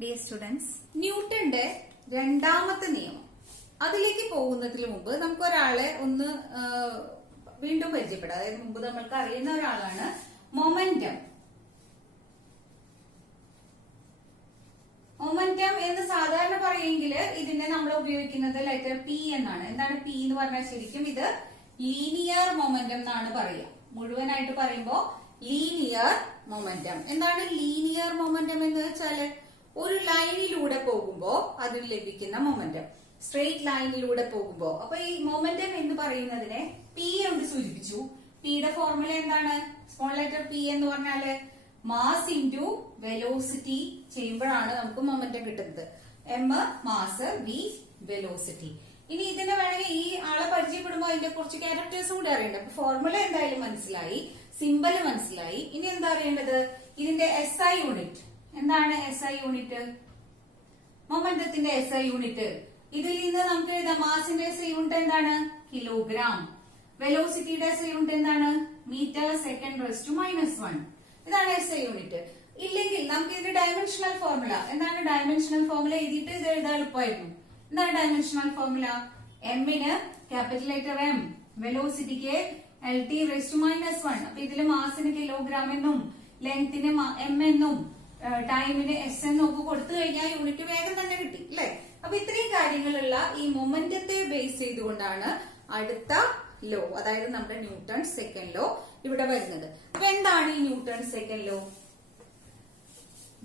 Dear students, ന്യൂട്ടന്റെ രണ്ടാമത്തെ നിയമം അതിലേക്ക് പോകുന്നതിന് മുമ്പ് നമുക്ക് ഒരാളെ ഒന്ന് വീണ്ടും പരിചയപ്പെടാം. അതായത് മുമ്പ് നമ്മൾക്ക് അറിയുന്ന ഒരാളാണ് മൊമെന്റം. മൊമെന്റം എന്ന് സാധാരണ പറയുമെങ്കിൽ ഇതിനെ നമ്മൾ ഉപയോഗിക്കുന്നത് ലെറ്റർ പി എന്നാണ്. എന്താണ് പി എന്ന് പറഞ്ഞാൽ ശരിക്കും ഇത് ലീനിയർ മൊമെന്റം എന്നാണ് പറയുക. മുഴുവനായിട്ട് പറയുമ്പോൾ ലീനിയർ മൊമെന്റം. എന്താണ് ലീനിയർ മൊമെന്റം എന്ന് വെച്ചാല് ഒരു ലൈനിലൂടെ പോകുമ്പോ അതിന് ലഭിക്കുന്ന മൊമെന്റം, സ്ട്രെയിറ്റ് ലൈനിലൂടെ പോകുമ്പോ. അപ്പൊ ഈ മൊമെന്റം എന്ന് പറയുന്നതിനെ പി കൊണ്ട് സൂചിപ്പിച്ചു. പിയുടെ ഫോർമുല എന്താണ്? സ്മോൾ ലെറ്റർ പി എന്ന് പറഞ്ഞാല് മാസ് ഇൻറ്റു വെലോസിറ്റി ചെയ്യുമ്പോഴാണ് നമുക്ക് മൊമെന്റം കിട്ടുന്നത്. M mass, V velocity. ഇനി ഇതിനെ വേണമെങ്കിൽ ഈ ആളെ പരിചയപ്പെടുമ്പോൾ അതിന്റെ കുറച്ച് ക്യാരക്ടേഴ്സും കൂടി അറിയണ്ട. അപ്പൊ ഫോർമുല എന്തായാലും മനസ്സിലായി, സിമ്പല് മനസ്സിലായി. ഇനി എന്താ അറിയേണ്ടത്? ഇതിന്റെ എസ് ഐ യൂണിറ്റ് എന്താണ്? എസ് ഐ യൂണിറ്റ്, മൊമെന്റത്തിന്റെ എസ് ഐ യൂണിറ്റ്. ഇതിൽ നിന്ന് നമുക്ക് എഴുതാം മാസിന്റെ എസ് ഐ യൂണിറ്റ് എന്താണ്? കിലോഗ്രാം. വെലോസിറ്റിയുടെ എസ് ഐ യൂണിറ്റ് എന്താണ്? Metre second raise to -1. ഇതാണ് എസ് ഐ യൂണിറ്റ്. ഇല്ലെങ്കിൽ നമുക്ക് ഇതിന്റെ ഡയമെൻഷണൽ ഫോർമുല എന്താണ്? ഡയമെൻഷണൽ ഫോർമുല എഴുതിയിട്ട് ഇത് എഴുതാൻ എളുപ്പമായിരുന്നു. എന്താണ് ഡയമെൻഷണൽ ഫോർമുല? എമ്മിന് ക്യാപിറ്റൽ ലെറ്റർ എം, വെലോസിറ്റിക്ക് LT റെസ് ടു -1. അപ്പൊ ഇതില് മാസിന് കിലോഗ്രാം എന്നും ലെങ്ത്തിന് എം എന്നും ടൈമിന് എസ് എന്നും ഒക്കെ കൊടുത്തു കഴിഞ്ഞാൽ യൂണിറ്റ് വേഗം തന്നെ കിട്ടി, അല്ലെ? അപ്പൊ ഇത്രയും കാര്യങ്ങളുള്ള ഈ മൊമെന്റത്തെ ബേസ് ചെയ്തുകൊണ്ടാണ് അടുത്ത ലോ, അതായത് നമ്മുടെ ന്യൂട്ടൺ സെക്കൻഡ് ലോ ഇവിടെ വരുന്നത്. അപ്പൊ എന്താണ് ഈ ന്യൂട്ടൺ സെക്കൻഡ് ലോ?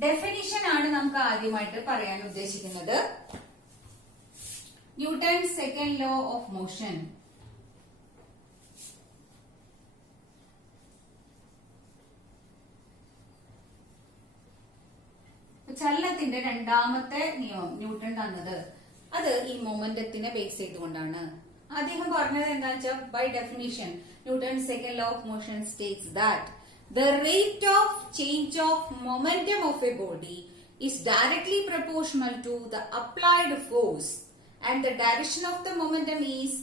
ഡെഫിനിഷൻ ആണ് നമുക്ക് ആദ്യമായിട്ട് പറയാൻ ഉദ്ദേശിക്കുന്നത്. Newton second law of motion. ചലനത്തിന്റെ രണ്ടാമത്തെ നിയമം ന്യൂട്ടൺ തന്നത് അത് ഈ മൊമെന്റത്തിനെ ബേസ് ചെയ്തുകൊണ്ടാണ്. അദ്ദേഹം പറഞ്ഞത് എന്താണെന്ന് വെച്ചാൽ, by definition Newton second law of motion states that the rate of change of momentum of a body is directly proportional to the applied force and the direction of the momentum is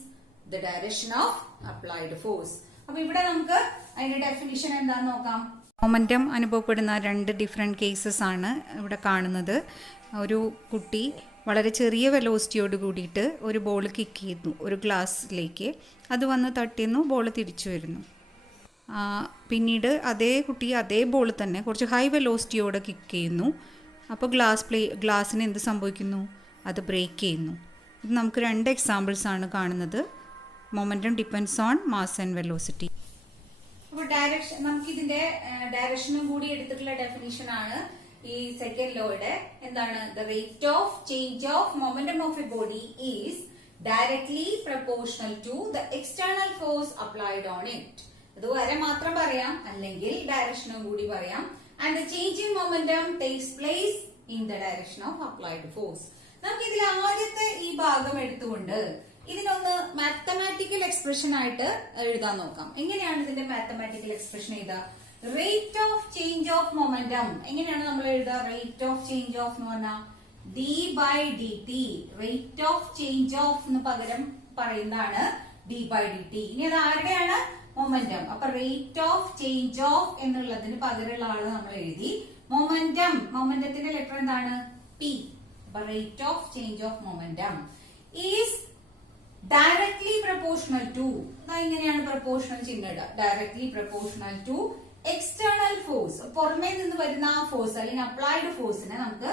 the direction of applied force. അപ്പൊ ഇവിടെ നമുക്ക് അതിന്റെ definition എന്താന്ന് നോക്കാം. Momentum അനുഭവപ്പെടുന്ന രണ്ട് different cases ആണ് ഇവിടെ കാണുന്നത്. ഒരു കുട്ടി വളരെ ചെറിയ വെലോസിറ്റിയോട് കൂടിയിട്ട് ഒരു ബോൾ കിക്ക് ചെയ്യുന്നു ഒരു ഗ്ലാസ്സിലേക്ക്. അത് വന്ന് തട്ടിയുന്നു, ബോൾ തിരിച്ചു വരുന്നു. പിന്നീട് അതേ കുട്ടി അതേ ബോൾ തന്നെ കുറച്ച് ഹൈ വെലോസിറ്റിയോടെ കിക്ക് ചെയ്യുന്നു. അപ്പോൾ ഗ്ലാസ്സിന് എന്ത് സംഭവിക്കുന്നു? അത് ബ്രേക്ക് ചെയ്യുന്നു. ഇത് നമുക്ക് രണ്ട് എക്സാമ്പിൾസ് ആണ് കാണുന്നത്. Momentum depends on mass and velocity. അപ്പോൾ ഡയറക്ഷൻ, നമുക്ക് ഇതിന്റെ ഡയറക്ഷനും കൂടി എടുത്തിട്ടുള്ള ഡെഫിനിഷൻ ആണ് ഈ സെക്കൻഡ് ലോയുടെ. എന്താണ്? The rate of change of momentum of a body is directly proportional to the external force applied on it. അതുവരെ മാത്രം പറയാം, അല്ലെങ്കിൽ ഡയറക്ഷനും കൂടി പറയാം. And the change in momentum takes place in the direction of applied force. നമുക്ക് ഇതിൽ ആദ്യത്തെ ഈ ഭാഗം എടുത്തുകൊണ്ട് ഇതിനൊന്ന് മാത്തമാറ്റിക്കൽ എക്സ്പ്രഷൻ ആയിട്ട് എഴുതാൻ നോക്കാം. എങ്ങനെയാണ് ഇതിന്റെ മാത്തമാറ്റിക്കൽ എക്സ്പ്രഷൻ എഴുതുക? Rate of change of momentum എങ്ങനെയാണ് നമ്മൾ എഴുതുക? റേറ്റ് ഓഫ് ചേഞ്ച് ഓഫ് എന്ന് പറഞ്ഞാൽ d/dt. Rate of change of എന്ന് പകരം പറയുന്നതാണ് d/dt. ഇനി അത് ആരുടെയാണ്? മൊമെന്റം. അപ്പൊ റേറ്റ് ഓഫ് ചേഞ്ച് ഓഫ് എന്നുള്ളതിന് പകരമുള്ള ആള് നമ്മൾ എഴുതി. മൊമെന്റത്തിന്റെ ലെറ്റർ എന്താണ്? P. അപ്പൊ rate of change of momentum is directly proportional to, ഇങ്ങനെയാണ് പ്രൊപ്പോർഷണൽ ചിഹ്നം ഇടുക. Directly proportional to external force, പുറമേ നിന്ന് വരുന്ന ആ ഫോഴ്സ് അല്ലെങ്കിൽ അപ്ലൈഡ് ഫോഴ്സിനെ നമുക്ക്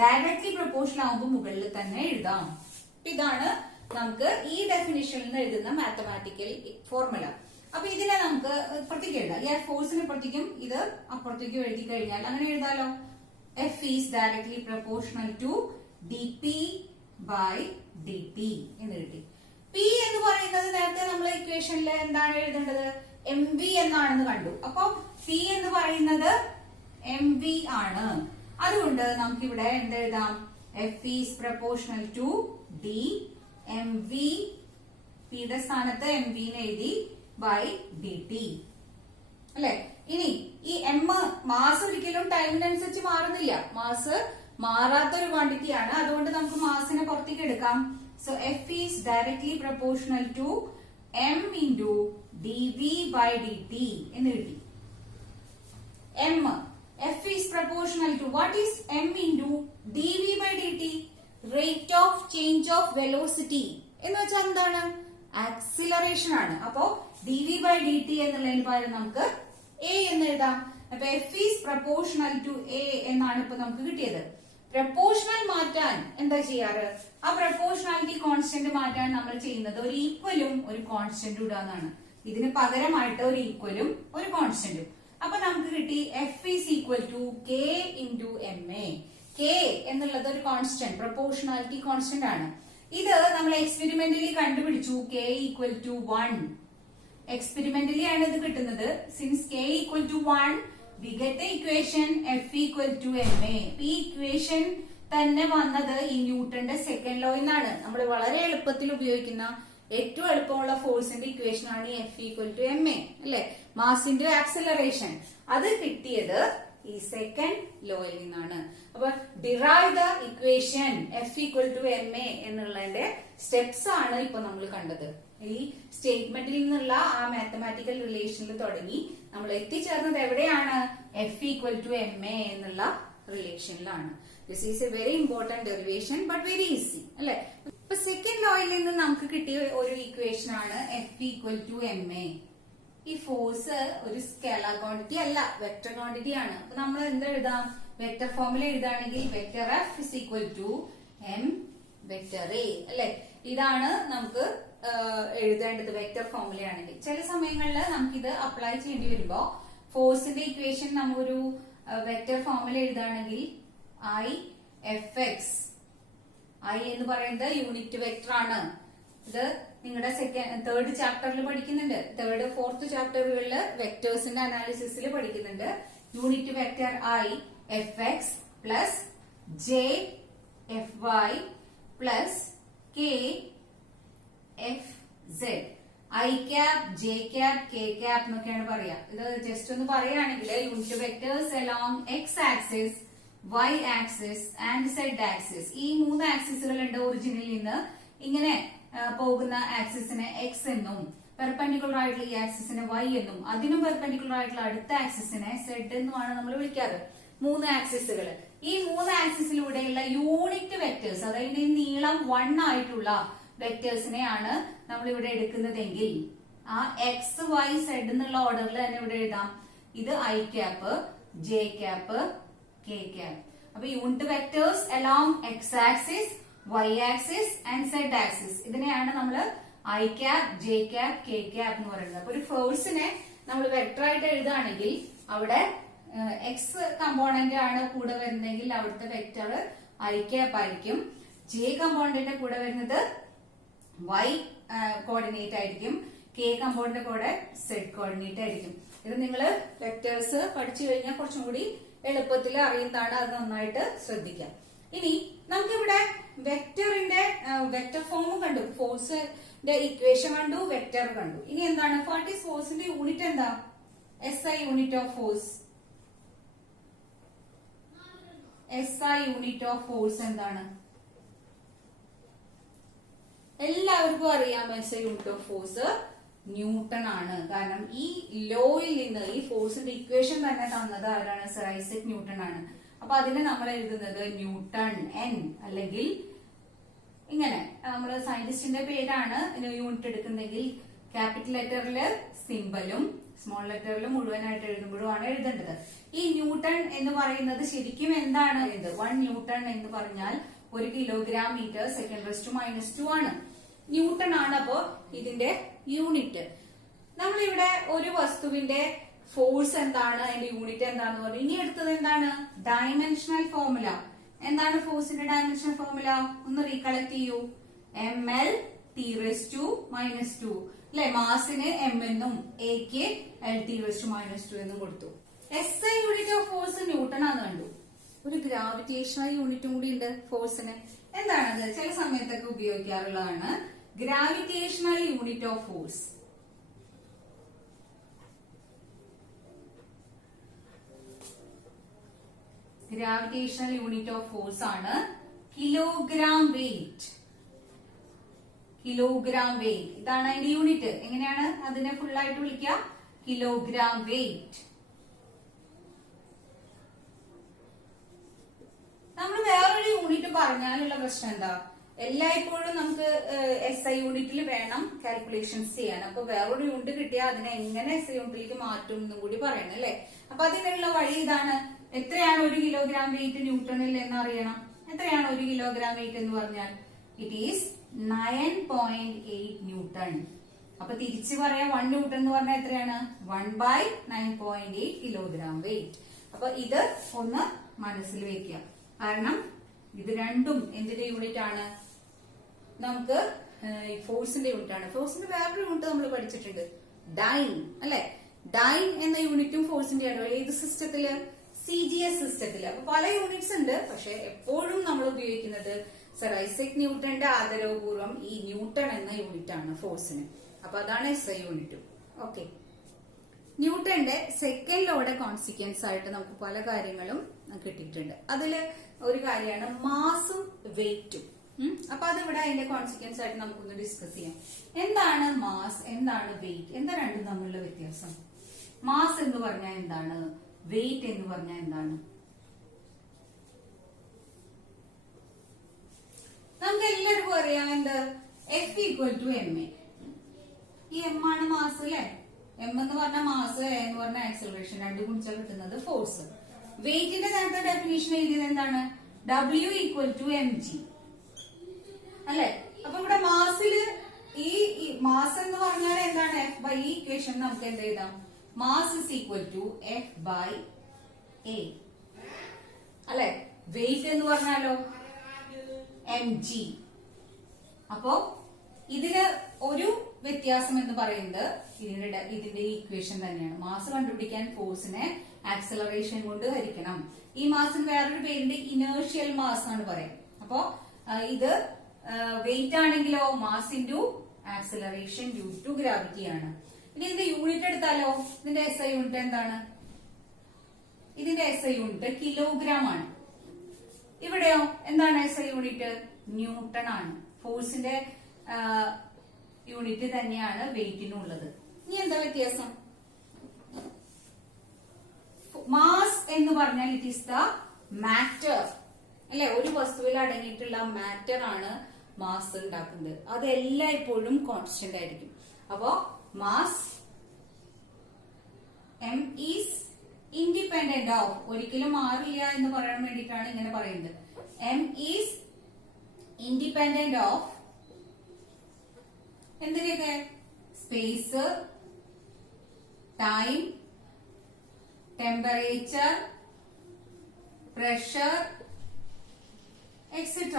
ഡയറക്ട്ലി പ്രൊപ്പോർഷണൽ ആകുമ്പോൾ മുകളിൽ തന്നെ എഴുതാം. ഇതാണ് നമുക്ക് ഈ ഡെഫിനിഷനിൽ നിന്ന് എഴുതുന്ന മാത്തമാറ്റിക്കൽ ഫോർമുല. അപ്പൊ ഇതിനെ നമുക്ക് ഇപ്പുറത്തേക്ക് എഴുതാം. ഈ ഫോഴ്സിന് ഇപ്പുറത്തേക്കും ഇത് അപ്പുറത്തേക്കും എഴുതി കഴിഞ്ഞാൽ അങ്ങനെ എഴുതാലോ. F is directly proportional to dp/dt എന്ന് കിട്ടി. P എന്ന് പറയുന്നത് നേരത്തെ നമ്മൾ ഇക്വേഷനിൽ എന്താണ് എഴുതേണ്ടത്? mv എന്നാണെന്ന് കണ്ടു. അപ്പൊ P എന്ന് പറയുന്നത് mv ആണ്. അതുകൊണ്ട് നമുക്കിവിടെ എന്തെഴുതാം? F is proportional to dmv. പിയുടെ സ്ഥാനത്ത് mv എഴുതി /dt അല്ലെ. ഇനി ഈ m മാസ് ഒരിക്കലും ടൈമിനനുസരിച്ച് മാറുന്നില്ല. മാസ് മാറാത്തൊരു ക്വാണ്ടിറ്റി ആണ്. അതുകൊണ്ട് നമുക്ക് മാസിനെ പുറത്തേക്ക് എടുക്കാം. So F is directly proportional to m into dv/dt എന്ന് കിട്ടി. m F is proportional to what is m into d change of velocity എന്ന് വെച്ചാൽ എന്താണ്? ആക്സിലറേഷൻ ആണ്. അപ്പോ dv/dt എന്നുള്ളതിന് പകരം നമുക്ക് a എന്ന് എഴുതാം. അപ്പൊ f is proportional to a എന്നാണ് ഇപ്പൊ നമുക്ക് കിട്ടിയത്. പ്രപ്പോർഷണൽ മാറ്റാൻ എന്താ ചെയ്യാറ്? ആ പ്രപ്പോർഷണാലിറ്റി കോൺസ്റ്റന്റ് മാറ്റാൻ നമ്മൾ ചെയ്യുന്നത് ഒരു ഈക്വലും ഒരു കോൺസ്റ്റന്റും ഇടാന്നാണ്. ഇതിന് പകരമായിട്ട് ഒരു ഈക്വലും ഒരു കോൺസ്റ്റന്റും. അപ്പൊ നമുക്ക് കിട്ടി f is equal to k into M A. k എന്നുള്ളത് ഒരു കോൺസ്റ്റന്റ്, പ്രപ്പോർഷണാലിറ്റി കോൺസ്റ്റന്റ് ആണ്. ഇത് നമ്മൾ എക്സ്പെരിമെന്റലി കണ്ടുപിടിച്ചു. k equal to 1. എക്സ്പെരിമെന്റലി ആണ് ഇത് കിട്ടുന്നത്. Since k equal to 1, we get the equation f equal to ma. ഈ ഇക്വേഷൻ തന്നെ വന്നത് ഈ ന്യൂട്ടന്റെ സെക്കൻഡ് ലോ എന്നാണ്. നമ്മൾ വളരെ എളുപ്പത്തിൽ ഉപയോഗിക്കുന്ന ഏറ്റവും എളുപ്പമുള്ള ഫോഴ്സിന്റെ ഇക്വേഷൻ ആണ് ഈ F equal to M A, അല്ലെ? Mass into acceleration. അത് കിട്ടിയത് ഈ സെക്കൻഡ് ലോയിൽ നിന്നാണ്. അപ്പൊ derive the equation F equal to M A എന്നുള്ളതിന്റെ സ്റ്റെപ്സ് ആണ് ഇപ്പൊ നമ്മൾ കണ്ടത്. ഈ സ്റ്റേറ്റ്മെന്റിൽ നിന്നുള്ള ആ മാത്തമാറ്റിക്കൽ റിലേഷനിൽ തുടങ്ങി നമ്മൾ എത്തിച്ചേർന്നത് എവിടെയാണ്? F equal to M A എന്നുള്ള റിലേഷനിലാണ്. This is a very important derivation but very easy, അല്ലെ? ഇപ്പൊ സെക്കൻഡ് ലോയിൽ നിന്ന് നമുക്ക് കിട്ടിയ ഒരു ഇക്വേഷൻ ആണ് F equal to M A. ഈ ഫോഴ്സ് ഒരു സ്കേലാർ ക്വാണ്ടിറ്റി അല്ല, വെക്ടർ ക്വാണ്ടിറ്റി ആണ്. അപ്പൊ നമ്മൾ എന്ത് എഴുതാം? വെക്ടർ ഫോമിൽ എഴുതാണെങ്കിൽ vector F is equal to M vector A, അല്ലെ? ഇതാണ് നമുക്ക് എഴുതേണ്ടത് വെക്ടർ ഫോമുലയാണെങ്കിൽ. ചില സമയങ്ങളിൽ നമുക്കിത് അപ്ലൈ ചെയ്യേണ്ടി വരുമ്പോ ഫോഴ്സിന്റെ ഇക്വേഷൻ നമ്മൊരു വെക്ടർ ഫോമുല എഴുതുകയാണെങ്കിൽ ഐ എഫ് എക്സ്, ഐ എന്ന് പറയുന്നത് യൂണിറ്റ് വെക്ടർ ആണ്. ഇത് നിങ്ങളുടെ തേർഡ് ചാപ്റ്ററിൽ പഠിക്കുന്നുണ്ട്. തേർഡ് ഫോർത്ത് ചാപ്റ്ററുകളിൽ വെക്ടേഴ്സിന്റെ അനാലിസിസിൽ പഠിക്കുന്നുണ്ട്. Unit vector I F X plus J F Y plus K F Z. I cap, J cap, K cap എന്നൊക്കെയാണ് പറയാ. ഇത് ജസ്റ്റ് ഒന്ന് പറയുകയാണെങ്കിൽ unit vectors along X axis, Y axis and Z axis. ഈ 3 ആക്സിസുകൾ ഉണ്ട് ഒറിജിനിൽ നിന്ന്. ഇങ്ങനെ പോകുന്ന ആക്സിസിനെ എക്സ് എന്നും, പെർപെൻഡിക്കുലർ ആയിട്ടുള്ള ഈ ആക്സിസിനെ വൈ എന്നും, അതിനും പെർപെൻഡിക്കുലർ ആയിട്ടുള്ള അടുത്ത ആക്സിസിനെ സെഡ് എന്നുമാണ് നമ്മൾ വിളിക്കാറ്. 3 ആക്സിസുകൾ. ഈ 3 ആക്സിസിലൂടെയുള്ള യൂണിറ്റ് വെക്ടേഴ്സ്, അതായത് ഈ നീളം 1 ആയിട്ടുള്ള വെക്ടേഴ്സിനെയാണ് നമ്മൾ ഇവിടെ എടുക്കുന്നതെങ്കിൽ ആ എക്സ് വൈ സെഡ് എന്നുള്ള ഓർഡറിൽ തന്നെ ഇവിടെ എഴുതാം. ഇത് I cap, J cap, K cap. അപ്പൊ unit vectors along X axis, Y axis and Z axis, ഇതിനെയാണ് നമ്മൾ I cap, J cap, K cap എന്ന് പറയുന്നത്. അപ്പൊ ഒരു ഫോഴ്സിനെ നമ്മൾ വെക്ടർ ആയിട്ട് എഴുതുകയാണെങ്കിൽ അവിടെ എക്സ് കമ്പോണന്റ് ആണ് കൂടെ വരുന്നതെങ്കിൽ അവിടുത്തെ വെക്ടർ ഐ ക്യാപ് ആയിരിക്കും. ജെ കമ്പോണന്റിന്റെ കൂടെ വരുന്നത് വൈ കോർഡിനേറ്റ് ആയിരിക്കും. കെ കമ്പോണന്റിന്റെ കൂടെ സെഡ് കോർഡിനേറ്റ് ആയിരിക്കും. ഇത് നിങ്ങൾ വെക്ടേഴ്സ് പഠിച്ചു കഴിഞ്ഞാൽ കുറച്ചും കൂടി എളുപ്പത്തിൽ അറിയുന്നതാണ്. അത് നന്നായിട്ട് ശ്രദ്ധിക്കാം. ഇനി നമുക്കിവിടെ വെക്ടറിന്റെ വെക്ടർ ഫോമും കണ്ടു, ഫോഴ്സിന്റെ ഇക്വേഷൻ കണ്ടു, വെക്ടർ കണ്ടു. ഇനി എന്താണ്? വാട്ട് ഈസ് ഫോഴ്സിന്റെ യൂണിറ്റ്? എന്താ? S I unit of force. S I unit of force എന്താണ്? എല്ലാവർക്കും അറിയാം. S I unit of force newton ആണ്. കാരണം ഈ ലോയിൽ നിന്ന് ഈ ഫോഴ്സിന്റെ ഇക്വേഷൻ തന്നെ തന്നത് ആരാണ്? സർ ഐസക് ന്യൂട്ടൺ ആണ്. അപ്പൊ അതിനെ നമ്മൾ എഴുതുന്നത് ന്യൂട്ടൺ എൻ, അല്ലെങ്കിൽ ഇങ്ങനെ നമ്മൾ സയന്റിസ്റ്റിന്റെ പേരാണ് യൂണിറ്റ് എടുക്കുന്നെങ്കിൽ ക്യാപിറ്റൽ ലെറ്ററിൽ സിംബലും സ്മോൾ ലെറ്ററിൽ മുഴുവനായിട്ട് എഴുതുമ്പോഴും ആണ് എഴുതേണ്ടത്. ഈ ന്യൂട്ടൺ എന്ന് പറയുന്നത് ശരിക്കും എന്താണ്? 1 ന്യൂട്ടൺ എന്ന് പറഞ്ഞാൽ 1 കിലോഗ്രാം മീറ്റർ (10⁻⁻²) ആണ്. ന്യൂട്ടൺ ആണ് അപ്പോ ഇതിന്റെ യൂണിറ്റ്. നമ്മളിവിടെ ഒരു വസ്തുവിന്റെ ഫോഴ്സ് എന്താണ്, അതിന്റെ യൂണിറ്റ് എന്താണെന്ന് പറഞ്ഞു. ഇനി എടുത്തത് എന്താണ്? Dimensional formula. എന്താണ് ഫോഴ്സിന്റെ ഡയമെൻഷണൽ ഫോർമുല? ഒന്ന് റീകളക്ട് ചെയ്യൂ. ml T⁻², അല്ലെ? മാസിന് m എന്നും എക്ക് L⁻² എന്നും കൊടുത്തു. S I unit of force newton ആണെന്ന് കണ്ടു. ഒരു ഗ്രാവിറ്റേഷണൽ യൂണിറ്റും കൂടി ഉണ്ട് ഫോഴ്സിന്. എന്താണത്? ചില സമയത്തൊക്കെ ഉപയോഗിക്കാറുള്ളതാണ്. Gravitational unit of force. Gravitational unit of force ആണ് കിലോഗ്രാം വെയിറ്റ്. കിലോഗ്രാം വെയിറ്റ് ഇതാണ് അതിന്റെ യൂണിറ്റ്. എങ്ങനെയാണ് അതിനെ ഫുൾ ആയിട്ട് വിളിക്കുക? Kilogram weight. നമ്മൾ വേറൊരു യൂണിറ്റ് പറഞ്ഞാലുള്ള പ്രശ്നം എന്താ? എല്ലായ്പ്പോഴും നമുക്ക് SI യൂണിറ്റിൽ വേണം കാൽക്കുലേഷൻസ് ചെയ്യാൻ. അപ്പൊ വേറൊരു യൂണിറ്റ് കിട്ടിയാൽ അതിനെ എങ്ങനെ SI യൂണിറ്റിലേക്ക് മാറ്റും എന്നും കൂടി പറയണം അല്ലെ. അപ്പൊ അതിനുള്ള വഴി ഇതാണ്. എത്രയാണ് 1 കിലോഗ്രാം വെയിറ്റ് ന്യൂട്ടണിൽ എന്ന് അറിയണം. എത്രയാണ് 1 കിലോഗ്രാം വെയിറ്റ് എന്ന് പറഞ്ഞാൽ ഇറ്റ് ഈസ് 9.8 ന്യൂട്ടൺ. അപ്പൊ തിരിച്ചു പറയാം 1 ന്യൂട്ടൺ എന്ന് പറഞ്ഞാൽ എത്രയാണ് 1/9.8 കിലോഗ്രാം വെയിറ്റ്. അപ്പൊ ഇത് ഒന്ന് മനസ്സിൽ വെക്കുക. കാരണം ഇത് രണ്ടും എന്തിന്റെ യൂണിറ്റ് ആണ്? നമുക്ക് ഫോഴ്സിന്റെ യൂണിറ്റ് ആണ്. ഫോഴ്സിന്റെ വേറൊരു യൂണിറ്റ് നമ്മൾ പഠിച്ചിട്ടുണ്ട്, ഡൈൻ അല്ലെ. ഡൈൻ എന്ന യൂണിറ്റും ഫോഴ്സിന്റെ ആണ്. ഏത് സിസ്റ്റത്തില്? CGS സിസ്റ്റത്തില്. അപ്പൊ പല യൂണിറ്റ്സ് ഉണ്ട്, പക്ഷെ എപ്പോഴും നമ്മൾ ഉപയോഗിക്കുന്നത് സർ ഐസക് ന്യൂട്ടന്റെ ആദരവപൂർവ്വം ഈ ന്യൂട്ടൺ എന്ന യൂണിറ്റ് ആണ് ഫോഴ്സിന്. അപ്പൊ അതാണ് SI യൂണിറ്റും. ഓക്കെ, ന്യൂട്ടന്റെ സെക്കൻഡ് ലോയുടെ കോൺസിക്വൻസ് ആയിട്ട് നമുക്ക് പല കാര്യങ്ങളും കിട്ടിയിട്ടുണ്ട്. അതില് ഒരു കാര്യമാണ് മാസും വെയിറ്റും. അപ്പൊ അതിവിടെ അതിന്റെ കോൺസിക്വൻസ് ആയിട്ട് നമുക്കൊന്ന് ഡിസ്കസ് ചെയ്യാം. എന്താണ് മാസ്, എന്താണ് വെയിറ്റ്, എന്താ രണ്ടും തമ്മിലുള്ള വ്യത്യാസം? മാസ് എന്ന് പറഞ്ഞാൽ എന്താണ്, വെയിറ്റ് എന്ന് പറഞ്ഞാൽ എന്താണ്? നമുക്ക് എല്ലാവർക്കും അറിയാം എന്ത്, F = ma. ഈ M ആണ് മാസ് അല്ലെ. M എന്ന് പറഞ്ഞ മാസ്, A എന്ന് പറഞ്ഞ ആക്സിലറേഷൻ, രണ്ടും കുടിച്ചാൽ കിട്ടുന്നത് ഫോഴ്സ്. വെയിറ്റിന്റെ നേരത്തെ ഡെഫിനിഷൻ എഴുതിയത് എന്താണ്? W = mg അല്ലെ. അപ്പൊ ഇവിടെ മാസില് ഈ മാസ് എന്ന് പറഞ്ഞാൽ എന്താണ്? F ഈ ഇക്വേഷൻ നമുക്ക് എന്ത് എഴുതാം? മാസ് = F/A അല്ലെ. വെയിറ്റ് എന്ന് പറഞ്ഞാലോ mg. അപ്പോ ഇതില് ഒരു വ്യത്യാസം എന്ന് പറയുന്നത് ഇതിന്റെ ഇക്വേഷൻ തന്നെയാണ്. മാസ് കണ്ടുപിടിക്കാൻ ഫോഴ്സിനെ ആക്സലറേഷൻ കൊണ്ട് ഹരിക്കണം. ഈ മാസിന് വേറൊരു പേരുണ്ട്, ഇനേർഷ്യൽ മാസ് എന്നാണ് പറയാം. അപ്പോ ഇത് വെയിറ്റ് ആണെങ്കിലോ mass into acceleration due to gravity ആണ്. ഇനി ഇതിന്റെ യൂണിറ്റ് എടുത്താലോ, ഇതിന്റെ SI യൂണിറ്റ് എന്താണ്? ഇതിന്റെ SI യൂണിറ്റ് കിലോഗ്രാം ആണ്. ഇവിടെയോ എന്താണ് SI യൂണിറ്റ്? ന്യൂട്ടൺ ആണ്. ഫോഴ്സിന്റെ യൂണിറ്റ് തന്നെയാണ് വെയിറ്റിനുള്ളത്. ഇനി എന്താ വ്യത്യാസം? മാസ് എന്ന് പറഞ്ഞാൽ ഇറ്റ് ഈസ് ദ മാറ്റർ അല്ലെ. ഒരു വസ്തുവിൽ അടങ്ങിയിട്ടുള്ള മാറ്റർ ആണ് മാസ് ഉണ്ടാക്കുന്നത്. അത് എല്ലായ്പ്പോഴും കോൺസ്റ്റന്റ് ആയിരിക്കും. അപ്പോ mass M is independent of, ഒരിക്കലും മാറില്ല എന്ന് പറയാൻ വേണ്ടിയിട്ടാണ് ഇങ്ങനെ പറയുന്നത്. M ഈസ് ഇൻഡിപെൻഡന്റ് ഓഫ് എന്തിനൊക്കെ? Space, time, temperature, pressure etcetera.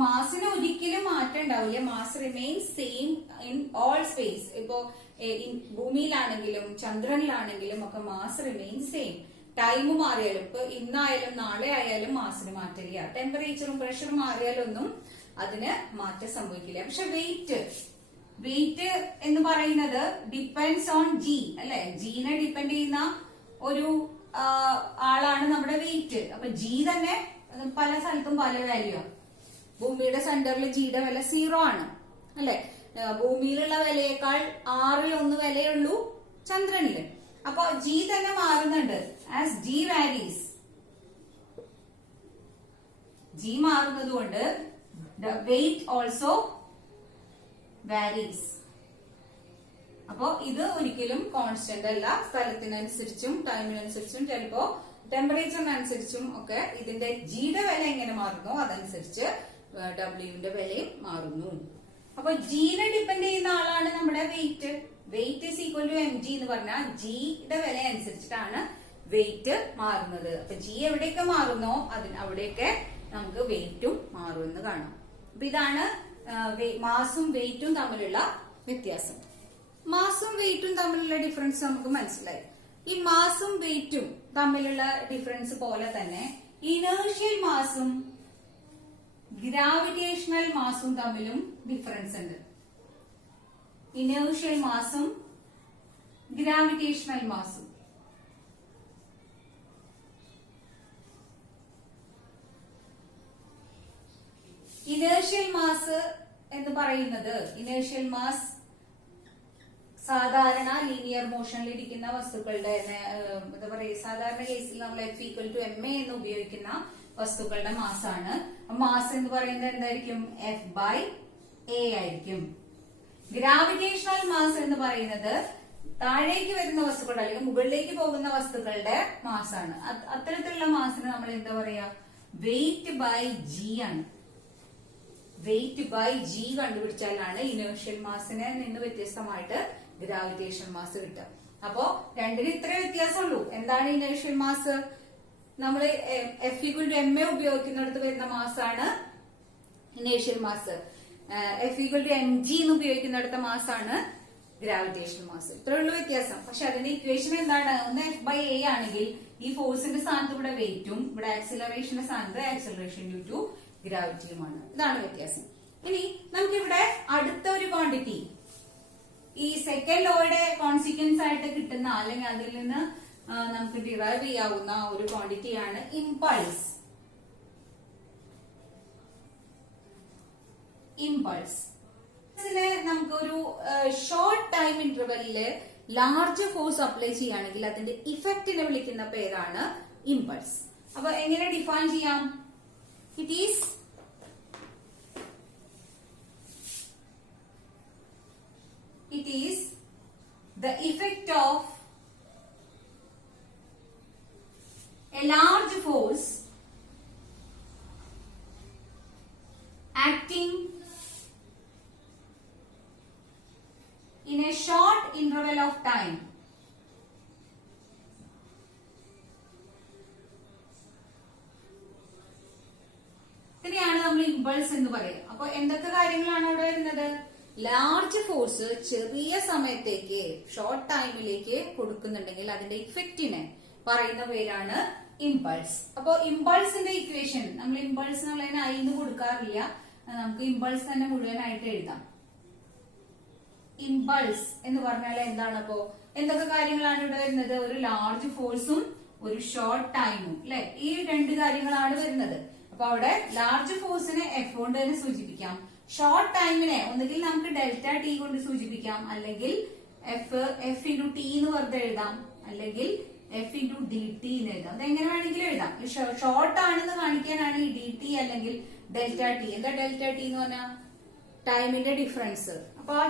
മാസിന് ഒരിക്കലും മാറ്റം ഉണ്ടാവില്ല. Mass remains same in all space. ഇപ്പോ ഭൂമിയിലാണെങ്കിലും ചന്ദ്രനിലാണെങ്കിലും ഒക്കെ മാസ് റിമെയിൻസ് സെയിം. ടൈം മാറിയാലും, ഇപ്പൊ ഇന്നായാലും നാളെ ആയാലും മാസിന് മാറ്റില്ല. ടെമ്പറേച്ചറും പ്രഷറും മാറിയാലൊന്നും അതിന് മാറ്റം സംഭവിക്കില്ല. പക്ഷെ വെയിറ്റ് എന്ന് പറയുന്നത് ഡിപ്പെൻഡ്സ് ഓൺ G അല്ലെ. ജീനെ ഡിപ്പെൻഡ് ചെയ്യുന്ന ഒരു ആളാണ് നമ്മുടെ വെയിറ്റ്. അപ്പൊ G തന്നെ പല സ്ഥലത്തും പല വാല്യൂ ആണ്. ഭൂമിയുടെ സെന്ററിൽ ജിയുടെ വില 0 ആണ് അല്ലെ. ഭൂമിയിലുള്ള വിലയേക്കാൾ 1/6 വിലയുള്ളൂ ചന്ദ്രനില്. അപ്പൊ G തന്നെ മാറുന്നുണ്ട്. ആസ് G വാരീസ്, G മാറുന്നത് കൊണ്ട് the weight also varies. അപ്പോ ഇത് ഒരിക്കലും കോൺസ്റ്റന്റ് അല്ല. സ്ഥലത്തിനനുസരിച്ചും ടൈമിനനുസരിച്ചും ചിലപ്പോ ടെമ്പറേച്ചറിനനുസരിച്ചും ഒക്കെ ഇതിന്റെ ജിയുടെ വില എങ്ങനെ മാറുന്നോ അതനുസരിച്ച് ഡബ്ല്യുവിന്റെ വിലയും മാറുന്നു. അപ്പൊ ജീനെ ഡിപ്പെൻഡ് ചെയ്യുന്ന ആളാണ് നമ്മുടെ weight. Weight is equal to mg എന്ന് പറഞ്ഞാൽ ജിയുടെ വില അനുസരിച്ചിട്ടാണ് വെയിറ്റ് മാറുന്നത്. അപ്പൊ ജി എവിടെയൊക്കെ മാറുന്നോ അവിടെയൊക്കെ നമുക്ക് വെയിറ്റും മാറുമെന്ന് കാണാം. അപ്പൊ ഇതാണ് മാസും വെയിറ്റും തമ്മിലുള്ള വ്യത്യാസം. മാസും വെയിറ്റും തമ്മിലുള്ള ഡിഫറൻസ് നമുക്ക് മനസ്സിലായി. ഈ മാസും വെയിറ്റും തമ്മിലുള്ള ഡിഫറൻസ് പോലെ തന്നെ ഇനേർഷ്യൽ മാസും ഗ്രാവിറ്റേഷണൽ മാസും തമ്മിലും ഡിഫറൻസ് ഉണ്ട്. ഇനേർഷ്യൽ മാസും ഗ്രാവിറ്റേഷണൽ മാസും. ഇനേർഷ്യൽ മാസ് എന്ന് പറയുന്നത്, ഇനേർഷ്യൽ മാസ് സാധാരണ ലീനിയർ മോഷനിൽ ഇരിക്കുന്ന വസ്തുക്കളുടെ എന്താ പറയുക, സാധാരണ കേസിൽ നമ്മൾ F = ma എന്ന് ഉപയോഗിക്കുന്ന വസ്തുക്കളുടെ മാസാണ്. മാസ് എന്ന് പറയുന്നത് എന്തായിരിക്കും? F/A ആയിരിക്കും. ഗ്രാവിറ്റേഷണൽ മാസ് എന്ന് പറയുന്നത് താഴേക്ക് വരുന്ന വസ്തുക്കളുടെ അല്ലെങ്കിൽ മുകളിലേക്ക് പോകുന്ന വസ്തുക്കളുടെ മാസാണ്. അത്തരത്തിലുള്ള മാസിന് നമ്മൾ എന്താ പറയാ? വെയിറ്റ് ബൈ ജി ആണ്. വെയിറ്റ് ബൈ ജി കണ്ടുപിടിച്ചാലാണ് ഇനേർഷ്യൽ മാസിനെ നിന്ന് വ്യത്യസ്തമായിട്ട് ഗ്രാവിറ്റേഷണൽ മാസ് കിട്ടുക. അപ്പോ രണ്ടിന് ഇത്രേ വ്യത്യാസമുള്ളൂ. എന്താണ് ഇനേർഷ്യൽ മാസ്? നമ്മൾ F=ma ഉപയോഗിക്കുന്നിടത്ത് വരുന്ന മാസാണ് ഇനേർഷ്യൽ മാസ്. F=mg എന്ന് ഉപയോഗിക്കുന്നിടത്ത മാസാണ് ഗ്രാവിറ്റേഷണൽ മാസ്. ഇത്രേ ഉള്ളൂ വ്യത്യാസം. പക്ഷെ അതിന്റെ ഇക്വേഷൻ എന്താണ്? ഒന്ന് F/A ആണെങ്കിൽ ഈ ഫോഴ്സിന്റെ സ്ഥാനത്ത് ഇവിടെ വെയിറ്റും ഇവിടെ ആക്സിലറേഷന്റെ സ്ഥാനത്ത് ആക്സിലറേഷൻ ഡ്യൂ ടു ഗ്രാവിറ്റിയുമാണ്. ഇതാണ് വ്യത്യാസം. ഇനി നമുക്കിവിടെ അടുത്ത ഒരു ക്വാണ്ടിറ്റി ഈ സെക്കൻഡ് ലോയുടെ കോൺസിക്വൻസ് ആയിട്ട് കിട്ടുന്ന അല്ലെങ്കിൽ അതിൽ നിന്ന് നമുക്ക് ഡിറൈവ് ചെയ്യാവുന്ന ഒരു ക്വാണ്ടിറ്റിയാണ് ഇമ്പൾസ്. ഇമ്പൾസ് നമുക്കൊരു ഷോർട്ട് ടൈം ഇന്റർവെല്ലില് ലാർജ് ഫോഴ്സ് അപ്ലൈ ചെയ്യുകയാണെങ്കിൽ അതിന്റെ ഇഫക്റ്റിനെ വിളിക്കുന്ന പേരാണ് ഇമ്പൾസ്. അപ്പൊ എങ്ങനെ ഡിഫൈൻ ചെയ്യാം? It is the effect of a large force acting in a short interval of time ഇതിനെയാണ് നമ്മൾ ഇമ്പൾസ് എന്ന് പറയുക. അപ്പൊ എന്തൊക്കെ കാര്യങ്ങളാണ് അവിടെ വരുന്നത്? ലാർജ് ഫോഴ്സ് ചെറിയ സമയത്തേക്ക് ഷോർട്ട് ടൈമിലേക്ക് കൊടുക്കുന്നുണ്ടെങ്കിൽ അതിന്റെ ഇഫക്റ്റിനെ പറയുന്ന പേരാണ് ഇമ്പൾസ്. അപ്പൊ ഇമ്പൾസിന്റെ ഇക്വേഷൻ നമ്മൾ ഇമ്പൾസ് എന്നുള്ളതിന് ഐന്ന് കൊടുക്കാറില്ല. നമുക്ക് ഇമ്പൾസ് തന്നെ മുഴുവനായിട്ട് എഴുതാം. ഇമ്പൾസ് എന്ന് പറഞ്ഞാൽ എന്താണ്? അപ്പോ എന്തൊക്കെ കാര്യങ്ങളാണ് ഇവിടെ വരുന്നത്? ഒരു ലാർജ് ഫോഴ്സും ഒരു ഷോർട്ട് ടൈമും അല്ലെ? ഈ രണ്ട് കാര്യങ്ങളാണ് വരുന്നത്. അപ്പൊ അവിടെ ലാർജ് ഫോഴ്സിനെ F കൊണ്ട് തന്നെ സൂചിപ്പിക്കാം. ഷോർട്ട് ടൈമിനെ ഒന്നുകിൽ നമുക്ക് ഡെൽറ്റ ടി കൊണ്ട് സൂചിപ്പിക്കാം, അല്ലെങ്കിൽ F ഇൻറ്റു ടി എന്ന് വെറുതെ എഴുതാം, അല്ലെങ്കിൽ F ഇൻറ്റു ഡി ടി എന്ന് എഴുതാം. അതെങ്ങനെ വേണമെങ്കിലും എഴുതാം. ഷോർട്ട് ആണെന്ന് കാണിക്കാനാണ് ഈ ഡി ടി അല്ലെങ്കിൽ ഡെൽറ്റ ടി. എന്താ ഡെൽറ്റ ടി എന്ന് പറഞ്ഞാൽ? ടൈമിന്റെ ഡിഫറൻസ്. അപ്പൊ ആ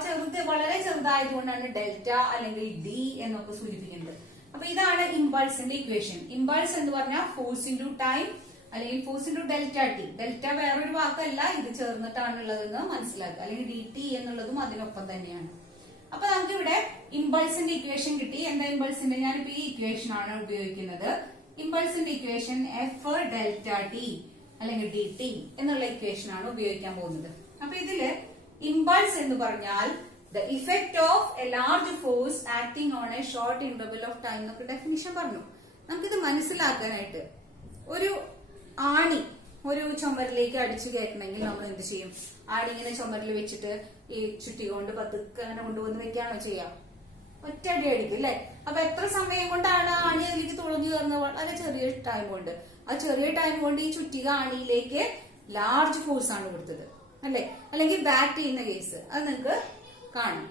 വളരെ ചെറുതായതുകൊണ്ടാണ് ഡെൽറ്റ അല്ലെങ്കിൽ ഡി എന്നൊക്കെ സൂചിപ്പിക്കുന്നത്. അപ്പൊ ഇതാണ് ഇമ്പൾസിന്റെ ഇക്വേഷൻ. ഇമ്പൾസ് എന്ന് പറഞ്ഞാൽ ഫോഴ്സ് ഇൻറ്റു ടൈം അല്ലെങ്കിൽ force into delta T. Delta വേറൊരു വാക്കല്ല, ഇത് ചേർന്നിട്ടാണുള്ളതെന്ന് മനസ്സിലാക്കുക. അല്ലെങ്കിൽ ഡി ടി എന്നുള്ളതും അതിനൊപ്പം തന്നെയാണ്. അപ്പൊ നമുക്ക് ഇവിടെ ഇമ്പൾസിന്റെ ഇക്വേഷൻ കിട്ടി. എന്താ ഇമ്പൾസിന്റെ? ഞാനിപ്പോ ഈ ഇക്വേഷൻ ആണ് ഉപയോഗിക്കുന്നത്. ഇമ്പൾസിന്റെ ഇക്വേഷൻ F ഡെൽറ്റ ടി അല്ലെങ്കിൽ ഡി ടി എന്നുള്ള ഇക്വേഷൻ ആണ് ഉപയോഗിക്കാൻ പോകുന്നത്. അപ്പൊ ഇതില് ഇമ്പൾസ് എന്ന് പറഞ്ഞാൽ the effect of A large force acting on A short interval of time എന്നൊക്കെ ഡെഫിനിഷൻ പറഞ്ഞു. നമുക്കിത് മനസ്സിലാക്കാനായിട്ട് ഒരു ആണി ഒരു ചുമരിലേക്ക് അടിച്ചു കയറ്റണമെങ്കിൽ നമ്മൾ എന്ത് ചെയ്യും? ആണി ഇങ്ങനെ ചുമരിൽ വെച്ചിട്ട് ഈ ചുറ്റി കൊണ്ട് പതുക്കെ അങ്ങനെ കൊണ്ടുവന്ന് വെക്കാണോ ചെയ്യാം? ഒറ്റയടി അടിക്കും അല്ലെ? അപ്പൊ എത്ര സമയം കൊണ്ടാണ് ആണി അതിലേക്ക് തുളഞ്ഞു കയറുന്നത്? വളരെ ചെറിയ ടൈം കൊണ്ട്. ആ ചെറിയ ടൈം കൊണ്ട് ഈ ചുറ്റിക ആണിയിലേക്ക് ലാർജ് ഫോഴ്സ് ആണ് കൊടുത്തത് അല്ലെ? അല്ലെങ്കിൽ ബാറ്റ് ചെയ്യുന്ന കേസ് അത് നിങ്ങൾക്ക് കാണാം.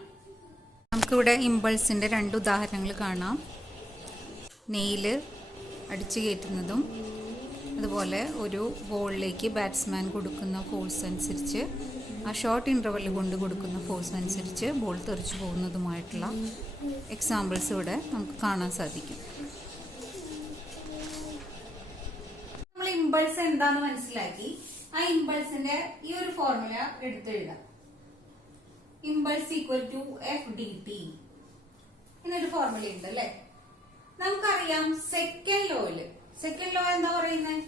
നമുക്കിവിടെ ഇമ്പൾസിന്റെ രണ്ട് ഉദാഹരണങ്ങൾ കാണാം. നെയില് അടിച്ചു കയറ്റുന്നതും അതുപോലെ ഒരു ബോളിലേക്ക് ബാറ്റ്സ്മാൻ കൊടുക്കുന്ന ഫോഴ്സ് അനുസരിച്ച് ആ ഷോർട്ട് ഇന്റർവെൽ കൊണ്ട് കൊടുക്കുന്ന ഫോഴ്സ് അനുസരിച്ച് ബോൾ തെറിച്ചു പോകുന്നതുമായിട്ടുള്ള എക്സാമ്പിൾസ് ഇവിടെ നമുക്ക് കാണാൻ സാധിക്കും. നമ്മൾ ഇമ്പൾസ് എന്താന്ന് മനസ്സിലാക്കി. ആ ഇമ്പൾസിന്റെ ഈ ഒരു ഫോർമുല എടുത്തെഴുതാം. Impulse equal to F D T എന്നൊരു ഫോർമുല ഉണ്ട് അല്ലെ? നമുക്കറിയാം സെക്കൻഡ് ലോ എന്താ പറയുന്നത്?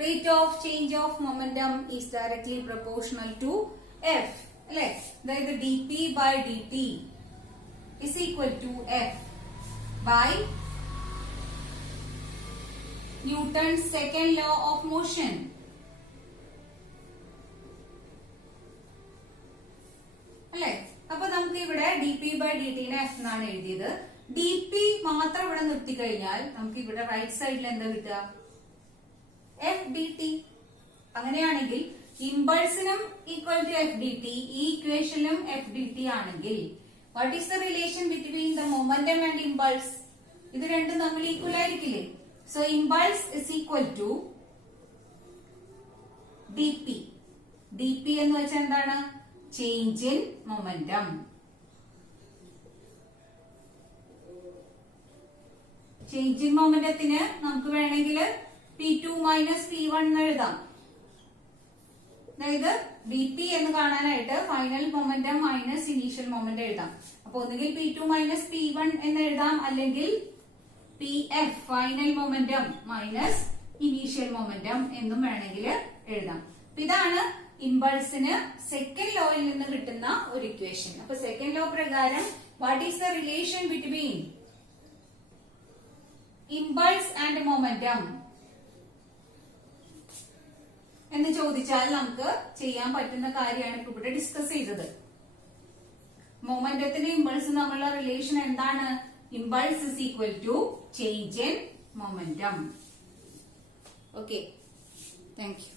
Rate of change of momentum is directly proportional to F അല്ലെ? അതായത് D P by D T is equal to F by Newton's second law of motion. അല്ലെ? അപ്പൊ നമുക്ക് ഇവിടെ ഡി പി ബൈ ഡി ടിനെ F എന്നാണ് എഴുതിയത്. ഡി പി മാത്രം ഇവിടെ നിർത്തി കഴിഞ്ഞാൽ നമുക്ക് ഇവിടെ റൈറ്റ് സൈഡിൽ എന്താ കിട്ടുക? F D T. അങ്ങനെയാണെങ്കിൽ ഇമ്പൾസിനും equal to F D T, ഈ ഇക്വേഷനിലും എഫ് ഡി ടി ആണെങ്കിൽ what is the relation between the momentum and impulse? ഇത് രണ്ടും തമ്മിൽ ഈക്വൽ ആയിരിക്കില്ലേ? So impulse is equal to D P. D P എന്ന് വെച്ചാൽ എന്താണ്? Change in momentum. Change in മൊമെന്റത്തിന് നമുക്ക് വേണമെങ്കിൽ P2 മൈനസ് P1 എന്ന് എഴുതാം. അതായത് ബി പി എന്ന് കാണാനായിട്ട് final momentum minus initial momentum എഴുതാം. അപ്പൊ ഒന്നുകിൽ P2 മൈനസ് P1 എന്ന് എഴുതാം, അല്ലെങ്കിൽ PF final momentum minus initial momentum എന്നും വേണമെങ്കിൽ എഴുതാം. ഇതാണ് ഇമ്പൾസിന് സെക്കൻഡ് ലോയിൽ നിന്ന് കിട്ടുന്ന ഒരു ഇക്വേഷൻ. അപ്പൊ സെക്കൻഡ് ലോ പ്രകാരം what is the relation between impulse and momentum എന്ന് ചോദിച്ചാൽ നമുക്ക് ചെയ്യാൻ പറ്റുന്ന കാര്യമാണ് ഇപ്പൊ ഇവിടെ ഡിസ്കസ് ചെയ്തത്. മൊമെന്റത്തിന് ഇമ്പൾസും തമ്മിലുള്ള റിലേഷൻ എന്താണ്? Impulse is equal to change in momentum. Okay, thank U.